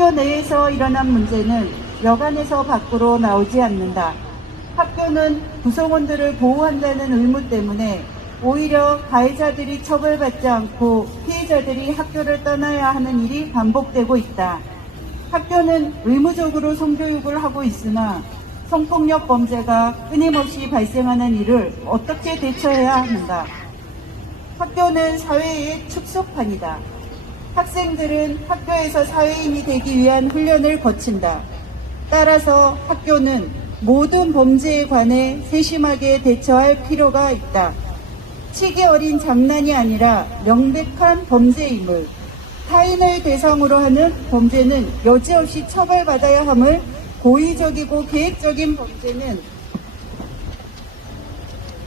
학교 내에서 일어난 문제는 여간에서 밖으로 나오지 않는다. 학교는 구성원들을 보호한다는 의무 때문에 오히려 가해자들이 처벌받지 않고 피해자들이 학교를 떠나야 하는 일이 반복되고 있다. 학교는 의무적으로 성교육을 하고 있으나 성폭력 범죄가 끊임없이 발생하는 일을 어떻게 대처해야 하는가? 학교는 사회의 축소판이다. 학생들은 학교에서 사회인이 되기 위한 훈련을 거친다. 따라서 학교는 모든 범죄에 관해 세심하게 대처할 필요가 있다. 치기 어린 장난이 아니라 명백한 범죄임을 타인을 대상으로 하는 범죄는 여지없이 처벌받아야 함을 고의적이고 계획적인 범죄는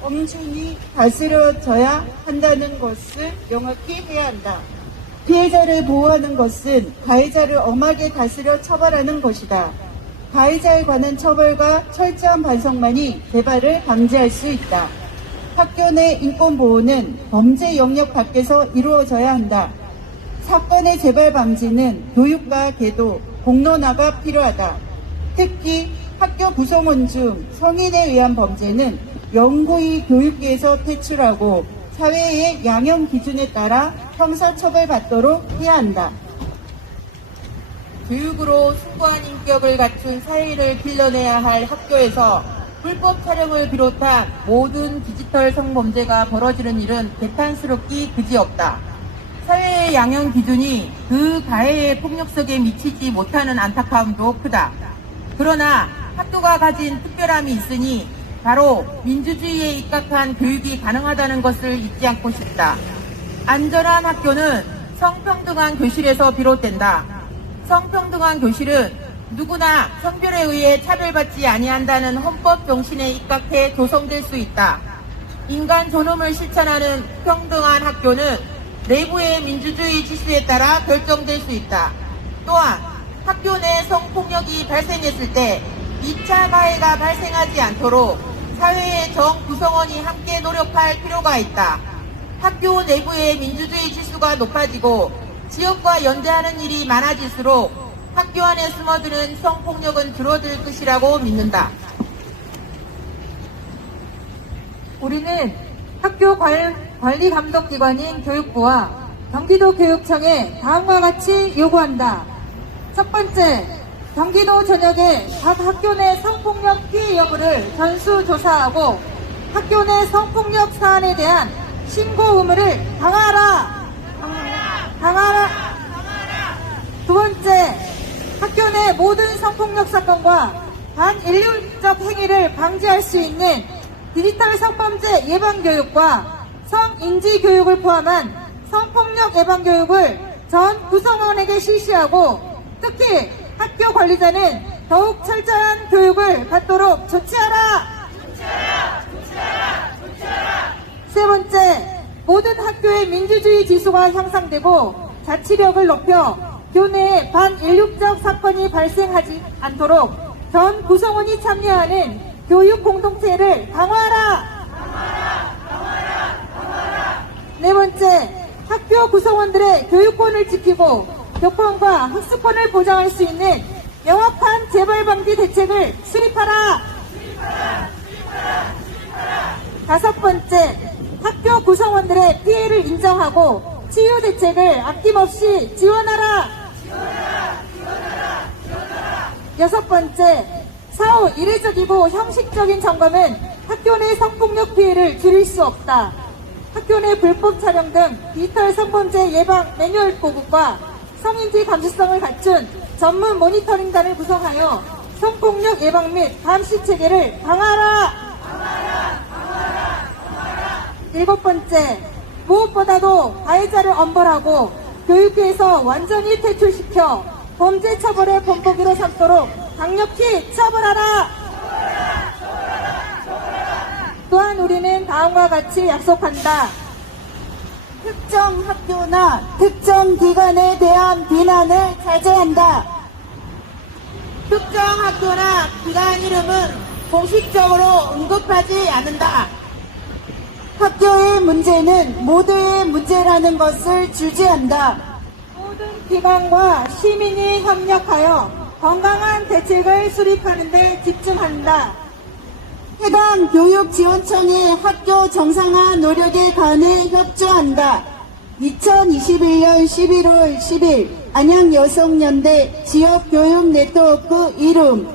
엄중히 다스려져야 한다는 것을 명확히 해야 한다. 피해자를 보호하는 것은 가해자를 엄하게 다스려 처벌하는 것이다. 가해자에 관한 처벌과 철저한 반성만이 재발을 방지할 수 있다. 학교 내 인권 보호는 범죄 영역 밖에서 이루어져야 한다. 사건의 재발 방지는 교육과 계도, 공론화가 필요하다. 특히 학교 구성원 중 성인에 의한 범죄는 영구히 교육계에서 퇴출하고 사회의 양형 기준에 따라 형사처벌받도록 해야 한다. 교육으로 숭고한 인격을 갖춘 사회를 길러내야 할 학교에서 불법 촬영을 비롯한 모든 디지털 성범죄가 벌어지는 일은 개탄스럽기 그지없다. 사회의 양형 기준이 그 가해의 폭력성에 미치지 못하는 안타까움도 크다. 그러나 학교가 가진 특별함이 있으니 바로 민주주의에 입각한 교육이 가능하다는 것을 잊지 않고 싶다. 안전한 학교는 성평등한 교실에서 비롯된다. 성평등한 교실은 누구나 성별에 의해 차별받지 아니한다는 헌법 정신에 입각해 조성될 수 있다. 인간 존엄을 실천하는 평등한 학교는 내부의 민주주의 지수에 따라 결정될 수 있다. 또한 학교 내 성폭력이 발생했을 때 2차 가해가 발생하지 않도록 사회의 정 구성원이 함께 노력할 필요가 있다. 학교 내부의 민주주의 지수가 높아지고 지역과 연대하는 일이 많아질수록 학교 안에 숨어드는 성폭력은 줄어들 것이라고 믿는다. 우리는 학교 관- 관리 감독 기관인 교육부와 경기도 교육청에 다음과 같이 요구한다. 첫 번째, 경기도 전역의 각 학교 내 성폭력 피해 여부를 전수 조사하고 학교 내 성폭력 사안에 대한 신고 의무를 강화하라. 강화하라. 두 번째, 학교 내 모든 성폭력 사건과 반인륜적 행위를 방지할 수 있는 디지털 성범죄 예방 교육과 성인지 교육을 포함한 성폭력 예방 교육을 전 구성원에게 실시하고 특히 학교 관리자는 더욱 철저한 교육을 받도록 조치하라. 세 번째, 모든 학교의 민주주의 지수가 향상되고 자치력을 높여 교내에 반인륜적 사건이 발생하지 않도록 전 구성원이 참여하는 교육 공동체를 강화하라. 네 번째, 학교 구성원들의 교육권을 지키고 교권과 학습권을 보장할 수 있는 명확한 재발 방지 대책을 수립하라. 다섯 번째, 구성원들의 피해를 인정하고 치유 대책을 아낌없이 지원하라. 여섯 번째, 사후 이례적이고 형식적인 점검은 학교 내 성폭력 피해를 줄일 수 없다. 학교 내 불법 촬영 등 디지털 성범죄 예방 매뉴얼 보급과 성인지 감수성을 갖춘 전문 모니터링단을 구성하여 성폭력 예방 및 감시 체계를 강화하라. 일곱 번째, 무엇보다도 가해자를 엄벌하고 교육계에서 완전히 퇴출시켜 범죄 처벌의 본보기로 삼도록 강력히 처벌하라. 또한 우리는 다음과 같이 약속한다. 특정 학교나 특정 기관에 대한 비난을 자제한다. 특정 학교나 기관 이름은 공식적으로 언급하지 않는다. 학교의 문제는 모두의 문제라는 것을 주지한다. 모든 기관과 시민이 협력하여 건강한 대책을 수립하는 데 집중한다. 해당 교육지원청의 학교 정상화 노력에 관해 협조한다. 2021년 11월 10일 안양여성연대 지역교육 네트워크 이름